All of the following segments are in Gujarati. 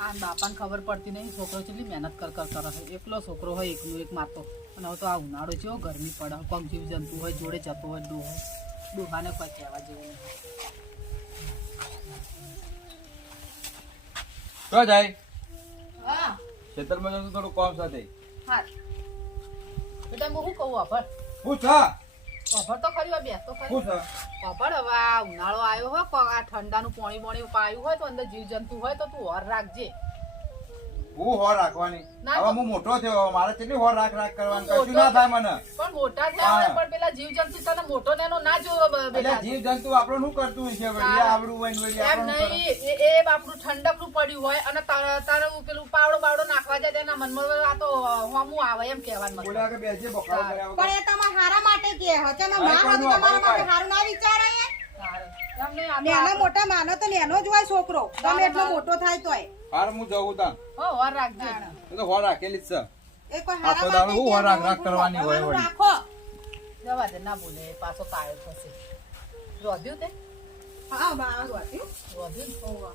આ બાપાને ખબર પડતી નહીં છોકરો કેટલી મહેનત કર કરે એકલો છોકરો હોય એકલો એક મારતો અને હવે તો આ ઉનાળો છે ગરમી પડે કોઈક જીવ જંતુ હોય જોડે જતો હોય ડોહાને કોઈ કહેવા જેવું નહીં. તો જાય હા ખેતરમાં જતું થોડું કામ સાથે હા બેટા હું શું કહું અભર હું છે અભર તો ખરી બેસ તો ખરી હું છે અભર હવે આ ઉનાળો આવ્યો હોય આ ઠંડાનું પાણી પાયું હોય તો અંદર જીવ જંતુ હોય તો તું હોર રાખજે. હું હોર રાખવાની ના હવે હું મોટો થયો મારે કેટલી હોર રાખ કરવાની કશું ના થાય મને. પણ મોટા થયા હોય પણ પેલા જીવ જંતુ તને મોટો નેનો ના જોવો એટલે બેટા. જીવ જંતુ આપણું શું કરતું છે વળી આવડું હોય ને વળી એમ આપણું શું કરે? નહીં એ બાપડું ઠંડકનું પડ્યું હોય અને તારે પેલું પાવડો નાખવા જાય તેના મનમાં આ તો હોમું આવે એમ કહેવાનું મતલબ. બોલ્યા કે બેસજે બખાડો કર્યા વગર. પણ એ તમારા હારા માટે કે હચે માં માં હતું તમારા માટે હારું ના વિચારાય. સારું. એમ નહીં, આ તો નાના મોટા માનો તો નેનો જ હોય છોકરો ગમે એટલો મોટો થાય તોય હાર હું જવું તાં હો, હોર રાખજે. એ તો હોર રાખેલી જ છે. એ કોઈ આખો હારા દાડો માટે હું હોર રાખ કરવાની હોય તમારું વળી. રાખો. જવા દે ના બોલે પાછો કાયો થશે. રોધ્યું તે હા બાર વાટ્યું. રોધ્યું ને? ઓવા.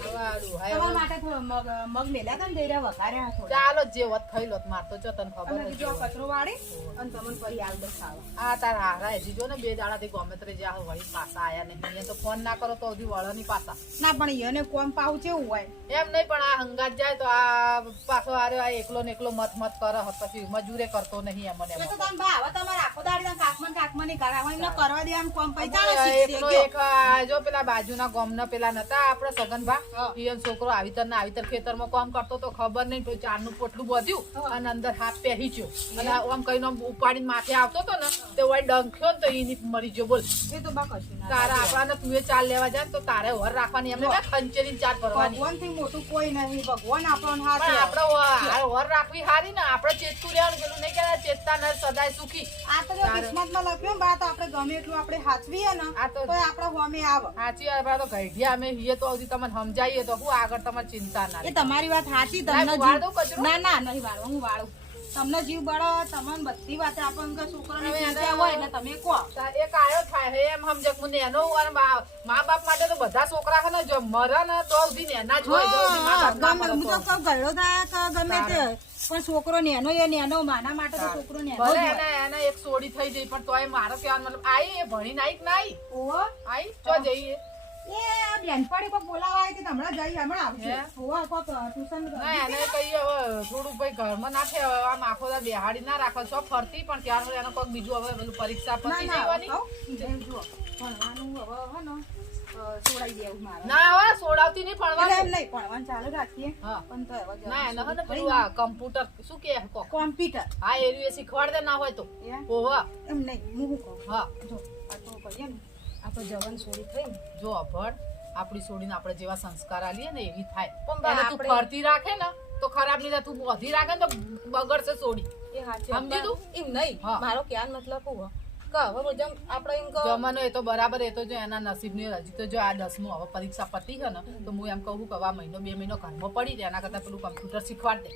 હવે આ ડોહાએ તમારા હવે- માટે થોડો મગ મેલ્યા હતા ને દેર્યા વઘાર્યા થોડા. ચાલો જે વત ખાઈ લો માર તો જો તને ખબર અને નથી. બીજો કચરો વાળી અને તમને ફરી આલ દસ ખાવા. આ તારા હારા હજી જો ને 2 દાડાથી ગોમેત્રે જ્યાં વળી પાછા આયા નહીં અહીંયા તો ફોન ના કરો તો હજી વળો ની પાછા. ના પણ એને કોમ પાવું કેવું હોય એમ નહીં પણ આ હંગાત જાય તો આ પાછો આર્યો આ એકલો ને એકલો મત કરે પછી મજૂરે કરતો નહીં એમને એ તો તમે બા હવે તમારે આખો દાડી કાકમાં ની કરાવવા એમને કરવા દે આમ કોમ પૈસા એકલો એક આ જો પેલા બાજુના ગામના પેલા નતા આપડે સગનભા ઈયન છોકરો આવીતર ખેતરમાં કામ કરતો તો ખબર નહીં તો ચારનું પોટલું બધ્યું અને અંદર હાથ પહેરી ગયો અને આમ કઈ ઉપાડીને માથે આવતો હતો ને તે વળી ડંખ્યો ને તો ઈની મરી ગયો બોલ. એ તો બા કશું ના તારા આપડાને તું એ ચાલ લેવા જાય ને તો તારે વર રાખવાની એમને ખંચેરી ચાર ભરવાની. ભગવાન થી મોટું કોઈ નહીં ભગવાન આપણને હાથ પણ આપડે વર રાખવી હારી ને આપડે ચેતતું રહેવાનું પેલું નહીં કે ચેતતા ન સદાય સુખી. આ તો જો કિસ્મતમાં લખ્યું ને બા તો આપણે ગમે એટલું આપણે હાચવીએ ને આ તો તો આપણે હોમે આવે. સાચી વાત તો ગઈઢિયા અમે હીએ તો હજી તમને સમજાઈએ તો હું આગળ તમારે ચિંતા ના એ રહે. તમારી વાત સાચી ના, તમને હું વાળ દઉં કચરો? ના ના નહીં વાળો હું વાળું તમને જીવ બળો તમને બધી વાતે આપણને કે છોકરાને હવે ચિંતા એને- હોય એટલે તમે કહો એક આયો થાય હે એમ સમજક મને એનો અને મા બાપ માટે તો બધા છોકરા છે ને જો મરે ને તો સુધી નેના જ હોય જો સુધી મા બાપ ના મરે ગમે તો. હું તો ગળો થાય કે ગમે તે પણ છોકરો નેનો એ નેનો માના માટે તો છોકરો નેનો જ ભલે હોય. એને એક સોડી થઈ જઈ પણ તોય મારો કહેવાનો મતલબ આઈ એ ભણીને આઈ કે ના આઈ? ઓહો, આઈ ચો જઈએ એ બેનપણી કોઈ બોલાવા આવી હતી હમણાં જઈ હમણાં આવશે હે? ઓહો, કોક ટ્યુશન ના એને કઈ હવે થોડું ભાઈ ઘરમાં ના થાય હવે આમ આખો દા બેહાડી ના રાખો છો ફરતી પણ ત્યાર સુધી એને કોઈક બીજું હવે પેલું પરીક્ષા ના પતી ના જવાની. કહું, જેમ જુઓ ભણવાનું હવે હે ને છોડાઈ દેવું મારે ના હવે સોડાવતી નહીં એટલે એમ ભણવાનું. નહીં ભણવાનું ચાલુ રાખીએ હા. પણ તો હવે ના એને હે ને પેલું આ કમ્પ્યુટર શું કે કોક કોમ્પ્યુટર હા એનું એ શીખવાડ દે ના હોય તો એ ઓહો એમ નહીં હું શું કહું હા જો આ તો કરીએ ને આ તો જવાન છોડી થઈ ને જો અભણ આપણી છોડીને આપણે જેવા સંસ્કાર આલીએ ને એવી થાય પણ બા એને તું આપણે- ફરતી રાખે ને તો ખરાબ નહીં થાય તું બોધી રાખે ને તો બગડશે છોડી. એ સાચી સમજી તું? એમ નહીં હા. મારો ક્યાં મતલબ હું કે હવે જેમ આપણે એમ કહો જમાનો એ તો બરાબર એ તો જો એના નસીબની હજી તો જો આ 10મું હવે પરીક્ષા પતી છે ને તો હું એમ કહું કે હવે આ મહિનો 2 મહિનો ઘરમાં પડી જાય એના કરતા પેલું કમ્પ્યુટર શીખવાડ દે.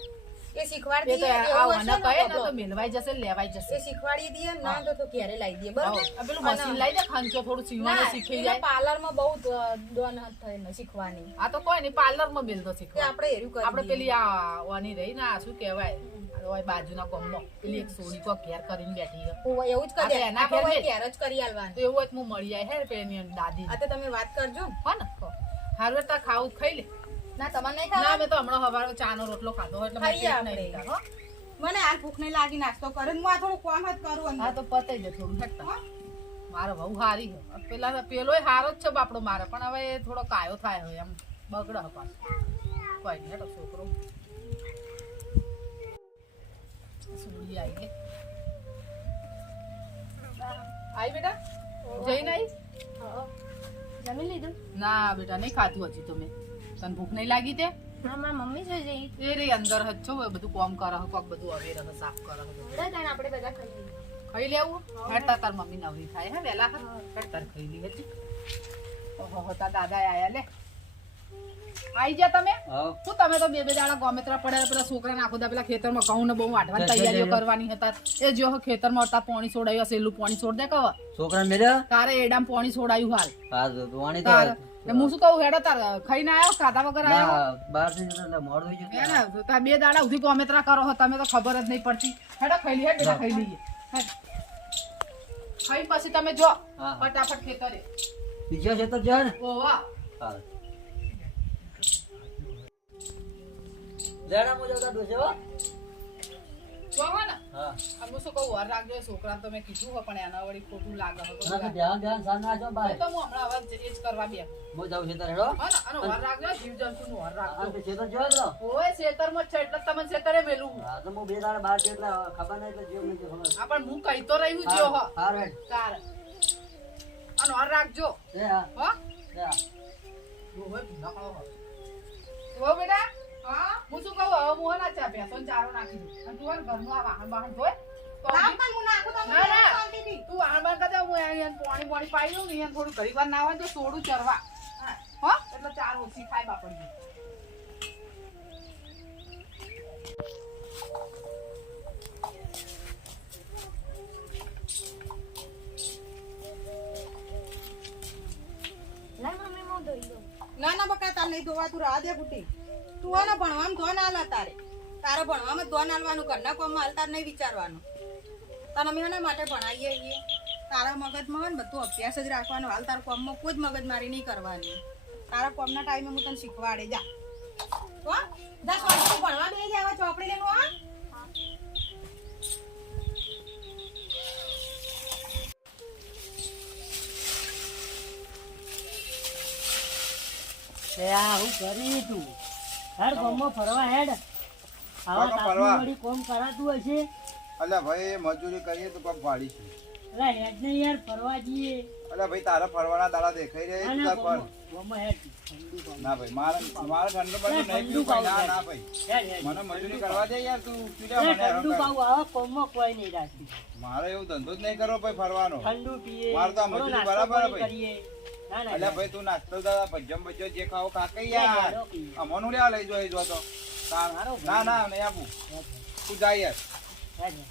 એ શીખવાડી એ તો દઈએ આ એવું મને હશે કહે ને ને તો તો મેલવાઈ જશે લેવાઈ એ જશે. શીખવાડી દઈએ ને ના તો ક્યારે લાવી દઈએ બરાબર આ પેલું મશીન લઈ દે ખંચો થોડું સીવવાનું શીખી જાય. પાર્લરમાં બહુ દોન થઈને શીખવાની આ તો કોઈ નહીં પાર્લરમાં બેલ તો એ શીખવા આપણે એરું કરી આપણે દઈએ. પેલી આ વાની રહી ને આ શું કહેવાય આ બાજુના કોમમાં પેલી એક સોડી કો ઘેર કરીને બેઠી છે. ઓવા, એવું જ કરી આપણે દે એના આપણે ઘેર ઓવા નહીં. ક્યારે જ કરી આલવાનું તો એવું હોય તો હું મળી જાય હે પેલી એની દાદી આ તો તમે વાત કરજો હો ને હારું તા ખાવું જ ખાઈ લે. ના તમારે નહીં ના ખાવા મેં તો હમણાં સવારે ચાનો રોટલો ખાધો હોય એટલે મને ખાઈએ પેટ આપણે. નહીં ભરાય, હો. મને હાલ ભૂખ નહીં લાગી નાસ્તો કરે હું આ થોડું કોમ જ કરું અંદર. હા તો પતાઈ દે થોડું હેઠતા. હો? મારો બહુ હારી છે પેલોય હારો જ છે બાપડો મારે પણ હવે એ થોડો કાયો થાય હવે એમ બગડે હવે પાછો કોઈ નહીં હેઠો છોકરો સુડી આવી ગઈ. આઈ બેટા જઈને આઈ? હા. જમી લીધું ના બેટા નહીં ખાધું હજી તો મેં. તને ભૂખ નહીં લાગી તે હા મારા મમ્મી જોઈ જઈ એ રે અંદર જ છો બધું કોમ કરે કોક બધું અવેર હવે સાફ કરે બધું. આપણે બધા ખાઈ લઈએ. ખાઈ લેવું હેઠતા તાર મમ્મી નવરી થાય હે વેલા હેઠતાર ખાઈ લી હતી. ઓહો તાર દાદા આયા લે આઈ જા તમે. શું તમે તો બે દાડા ગોમેત્રા પડ્યા પેલા છોકરાને આખો દા પેલા ખેતરમાં ઘઉં ને બહુ વાટવાની તૈયારીઓ કરવાની હતા એ જો ખેતરમાં હતા પાણી છોડાયું હશે એટલું પાણી છોડ દે કવ છોકરા મેળ્યા તારે એડામ પાણી છોડાયું હાલ હા તો વાણી તારે એટલે હું શું કહું હેડો તાર ખાઈને આવ્યો ખાધા વગર આવ્યો બહારથી જતો એટલે મોડું થઈ હે જતું. ને તાર 2 દાડા સુધી ગોમેત્રા કરો હો તમે તો ખબર જ નહીં પડતી હેડો ખાઈ લઈએ બેટા ખાઈ લઈએ હેડ. ખાઈ પછી તમે જો હા. ફટાફટ ખેતરે બીજા છે તો જાય ને. ઓવા હા. લેડા મુજબ તો ડોસે હો. જો હો ને હા. હું શું કહું વાર રાખજો છોકરાને તો મેં કીધું હો પણ એના વળી ખોટું લાગે હો તો ના તો ધ્યાન સાર નાખો ભાઈ. તો હું હમણાં હવે એ જ કરવા બે હું જાઉં છું તારે હેડો. હા ને અને વાર રાખજો જીવજંતુનું વાર હા રાખજો તો છે તો જોયો જ લો. ઓય ખેતરમાં જ છે એટલે તમને ખેતરે મેલું હા તો હું બે દાડા બહાર ગયો એટલે ખબર નહીં એટલે જીવ નહીં ખબર. આ પણ હું કહી તો રહ્યું જો હો હાર હેડ. તાર અને વાર રાખજો એ હા. હો એ હા. ઓય ભૂલા કહો ઓ બેટા હા હું શું કહું હવે હું ના ચા ભેંસો ચારો નાખી દઉં અને તું હે ને ઘરનું આ વાહન વાહન ધોય તો લાવ તાન હું નાખું તમને ના, ના. શાંતિથી. તું વાહન વાહન કરતા હું અહીંયા પાણી પાઈ દઉં ને અહીંયા થોડું ઘડી વાર ના હોય તો સોડું ચરવા હા હો એટલે ચાર ઓછી ખાય બાપડી ના ના બકા તાર નહીં ધોવા તું રાહ દે બુટી તું હે ને ભણવામાં ધોન હાલ તારે તારે ભણવામાં ધોન હાલવાનું ઘરના કામમાં હાલતા નહીં વિચારવાનું તને અમે એના માટે ભણાવીએ છીએ તારા મગજમાં હોય ને બધું અભ્યાસ જ રાખવાનો હાલ તારા કામમાં કોઈ જ મગજમારી નહીં કરવાની તારા કામના ટાઈમે હું તને શીખવાડે જા હો જા શાંતિથી ભણવા બેસી જા હવે ચોપડી લઈને હા એ આ હું કરી તું હેડ ગામમાં ફરવા હેડ. આવા કાકા તાપની ફરવા. વળી કોમ કરાતું હશે. અલ્યા ભાઈ મજૂરી કરીએ તો કોક ભાડીશું. અલા હેડ ને યાર ફરવા જઈએ. અલ્યા ભાઈ તારા ફરવાના દાડા દેખાઈ રહ્યા ના, છે ના, તાર પર. ગામમાં હેડ. ઠંડુ ગામ. ના ભાઈ મારે ઠંડુ પાણી નહીં ઠંડુ પીવું ભાઈ. ના ખાવું ના ભાઈ હેડ, હેડ. મને મજૂરી કરવા દે યાર તું ચૂડ્યા અરે મને ઠંડુ હેરાન કરે. ખાવું આવા કોમમાં કોઈ નહીં રાખી. મારે એવું ધંધો જ નહીં કરવો ભાઈ ફરવાનો. ઠંડુ પીએ. મારે તો આ થોડો મજૂરી નાસ્તો બરાબર પાણી ભાઈ. કરીએ. ના ના અલ્યા ભાઈ તું નાસ્તો દાદા ભજ્જમ ભજ્જો જે ખાવો ખાકે યાર. હેડો પીએ. અમોનું લેવા લઈ જો જો તો તાણ. મારો ના ના નહીં આપું તું જા યાર. હેડ, હેડ.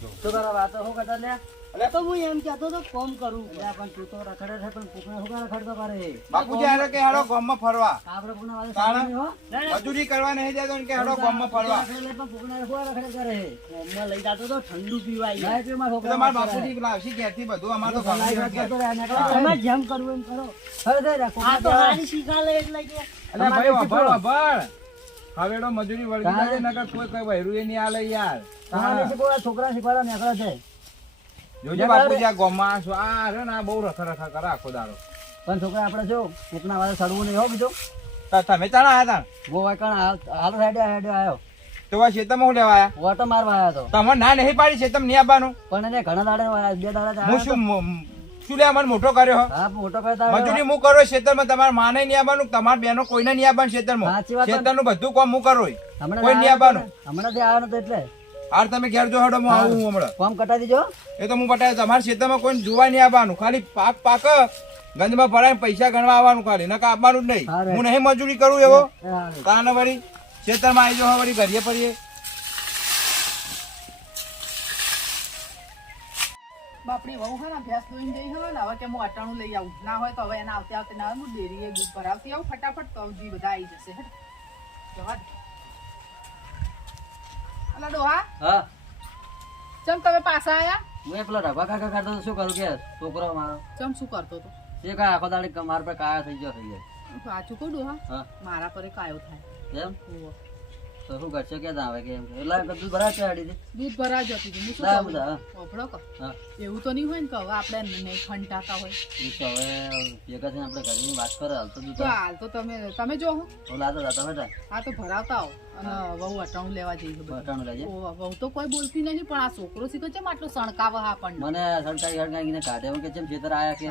જો. શું કરો વાતો શું કરતા લે? અલ્યા તો હું એમ કહેતો તો કોમ કરું. અલ્યા પણ તું તો રખડે છે પણ કોકને શું કામ રખડતો કરે? બાપુજી હારે કે હેડો ગામમાં ફરવા. આપણે કોકના વાળે તાણે? સાંભળ્યું હો? ના, ના. મજૂરી કરવા નહીં જતો ને કે હેડો ગામમાં ફરવા. રખડે પણ કોકના શું રખડે કરે? કોમમાં લઈ જાતો તો ઠંડુ પીવાય. ના, પીવા તો તમારા બાપુજી લાવશી ઘેરથી બધું અમારે તો ગમે એમ ઘેર. તમારે જેમ કરવું એમ કરો. આ તો હારી શીખાલે એટલે કે અલ્યા ભાઈ વાભળ વાભળ. હવેડો મજૂરી વળગી જાય નકર કોઈ કઈ વહેરું એ નહીં આલે યાર. તમારે શીખવા છોકરા શીખવાડવા નીકળે છે. જોજે બાપુજી આ ગામમાં આ રહ્યો ને આ બહુ રખા રખા કરે આખો દાડો. પણ છોકરા આપણે જો કોકના વાળે સડવું નહીં હો બીજું. તમે ચાણા આયા હું વાયકણ હાલ હેડે આવ્યો. તા તો આ શેતમાં હું લેવા આયા ઓટો મારવા આવ્યો હતો તમે ના નહીં પાડી શેતમ નહીં આવવાનું. પણ એને ઘણા દાડે 2 દાડા હું શું લે મને મોટો કર્યો હો? હા મોટો કરતા મજૂરી હું કરો ખેતરમાં તમારે માને નહીં આવવાનું તમારા બેનો કોઈને નહીં આવવાનું ખેતરમાં. સાચી વાત. ખેતરનું બધું કામ હું કરું હમણાં કોઈ નહીં આવવાનું. હમણાં થી આવ્યો નતો એટલે હાર તમે ઘેર જો હડો હું આવું હમણાં. ફોર્મ કટાવી દીજો. એ તો હું પટાય તમારા ખેતરમાં કોઈ જોવા નહીં આવવાનું ખાલી પાક ગંજમાં ભરાય પૈસા ગણવા આવવાનું ખાલી નકા આવવાનું જ નહીં. હારે. હું નહીં મજૂરી કરું એવો એ હારું. કાને વળી ખેતરમાં આવી જાઓ વળી ઘડીએ પડીએ. બાપડી વહુ હે ને ભેંસ દોઈને જઈ હોય ને હવે કે હું અટાણું લઈ આવું ના હોય તો હવે એને આવતે આવતે ના હોય હું ડેરીએ દૂધ ભરાવતી આવું ફટાફટ તો જી બધા આવી જશે હેડ. જવા દે. અલા ડોહા હા ચમ તમે પાછા આયા હું પેલા રગવા કાકા કરતો તો શું કરું કે છોકરો મારો ચમ શું કરતો તો એ કાંઈ આખો દાડી મારા પર કાયા થઈ જાય. સાચું કહું ડોહા હા મારા પર કાયો થાય એમ ઓહો. તો શું કરશે કે ના આવે કે એમ એટલે બધું ભરા ચાડી દે. દૂધ ભરા જતી હતી હું શું ના કહું બધા ઓભળો કો હા એવું તો નહીં હોય ને કે હવે આપણે નહીં ખંટાતા હોય એ તો હવે ભેગા થઈને આપણે ઘરની વાત કરે હાલ તો તો હાલ તો તમે જો હો ઓલા તો જતા બેટા આ તો ભરાવતા આવો અને વહુ અટાણું લેવા જઈએ બધું. બટાણું લેજે. ઓહો, વહુ તો કોઈ બોલતી નહીં પણ આ છોકરો શીખે છે આટલો સણકાવે હા આપણને મને સરકારી હડકાઈને કાઢે એમ કે ચેમ ખેતર આયા કે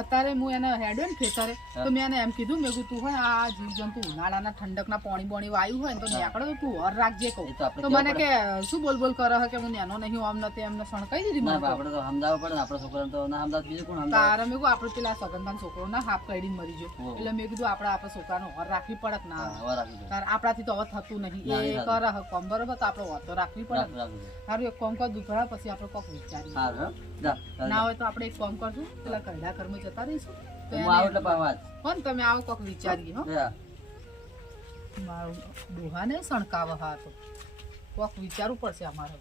અત્યારે હું એને હેડ્યો ને ખેતરે તો મેં એને એમ કીધું મેં કીધું તું હોય આ જીવજંતુ ઉનાળાના ઠંડકના પાણી બોણી વાયુ હોય ને તો નીકળે તો તું હર રાખજે કહું એ તો આપણે તો મને કે શું બોલ બોલ કરે કે હું નેનો નહીં આમ નથી એમને સણકાઈ દીધી ના મને તો. આપણે તો સમજાવવું પડે ને આપણા છોકરાને તો ના સમજાવ બીજું કોણ સમજાવે? તારે મેં કીધું આપણે પેલા સગનભાઈ છોકરો ના હાફ કઈડીને મરી ગયો ઓહો. એટલે મેં કીધું આપણા છોકરાનો હર રાખવી પડે કે ના હા, હવે રાખી દો. તાર આપણાથી તો હવે થતું નહીં ના, એ નહીં કરે કોમ બરોબર તો આપણે હોતો રાખવી પડે ને. રાખી દો. સારું એક કોમ કર દુખડા પછી આપણે કોક વિચારીએ સારું હો. જા, ના હોય તો આપણે એક કામ કરશું પેલા કઈડા ઘરમાં જતા રહીશું તો હું આવું એટલે પાવાત. હો ને તમે આવો કોક વિચારીએ હો હા. મારું ડોહા ને સણકાવ હા તો કોક વિચારવું પડશે અમારે